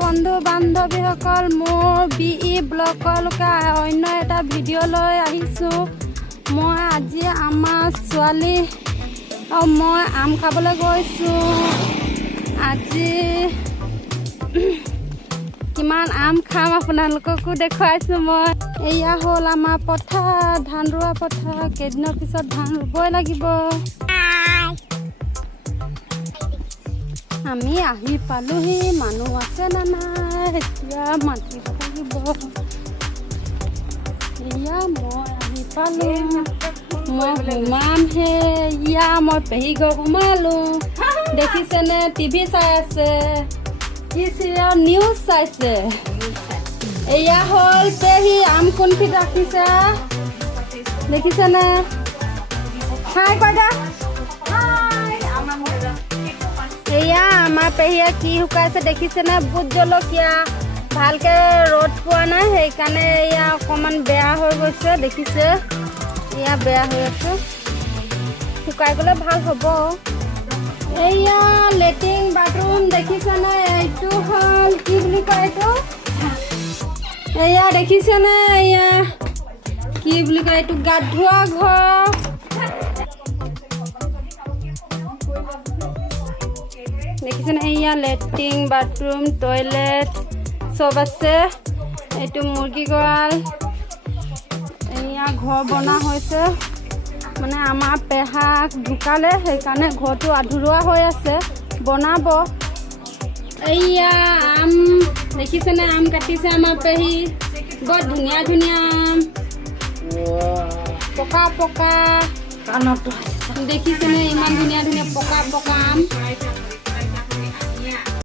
বন্ধু বান্ধৱীসকল মোৰ BE ব্লগলৈকে অন্য এটা ভিডিঅ' লৈ আহিছোঁ। মই আজি আমাৰ ছোৱালী মই আম খাবলৈ গৈছোঁ। আজি কিমান আম খাম আপোনালোককো দেখুৱাইছোঁ মই। এয়া হ'ল আমাৰ পথাৰ, ধান ৰোৱা পথাৰ। কেইদিনৰ পিছত ধান ৰুবই লাগিব। আমি আহি পালোহি, মানুহ আছে না নাই এতিয়া মাতিব লাগিব। এয়া মই আহি পালো, মই সোমামহে। ইয়া মই পেহী ঘৰ সোমালোঁ। দেখিছেনে টিভি চাই আছে, কি চিৰিয়েল নিউজ চাইছে। এয়া হ'ল পেহী, আম কোনখিত ৰাখিছে দেখিছেনে। হাই কৈ দে। এয়া আমাৰ পেহীয়ে কি শুকাইছে দেখিছেনে, বুট জলকীয়া। ভালকে ৰ'দ পোৱা নাই, সেইকাৰণে এয়া অকণমান বেয়া হৈ গৈছে। দেখিছে এয়া বেয়া হৈ আছে, শুকাই গ'লে ভাল হ'ব। এয়া লেট্ৰিন বাথৰুম দেখিছেনে, এইটো হ'ল কি বুলি কয় এইটো, এয়া দেখিছেনে, এয়া কি বুলি কয় এইটো, গা ধোৱা ঘৰ। দেখিছেনে, এয়া লেট্ৰিন বাথৰুম টয়লেট চব আছে। এইটো মুৰ্গী গঁৰাল। এয়া ঘৰ বনা হৈছে, মানে আমাৰ পেহাক ঢুকালে, সেইকাৰণে ঘৰটো আধৰুৱা হৈ আছে, বনাব। এয়া আম দেখিছেনে, আম কাটিছে আমাৰ পেহী। বৰ ধুনীয়া ধুনীয়া আম, পকা পকা। দেখিছেনে ইমান ধুনীয়া ধুনীয়া পকা পকা আম।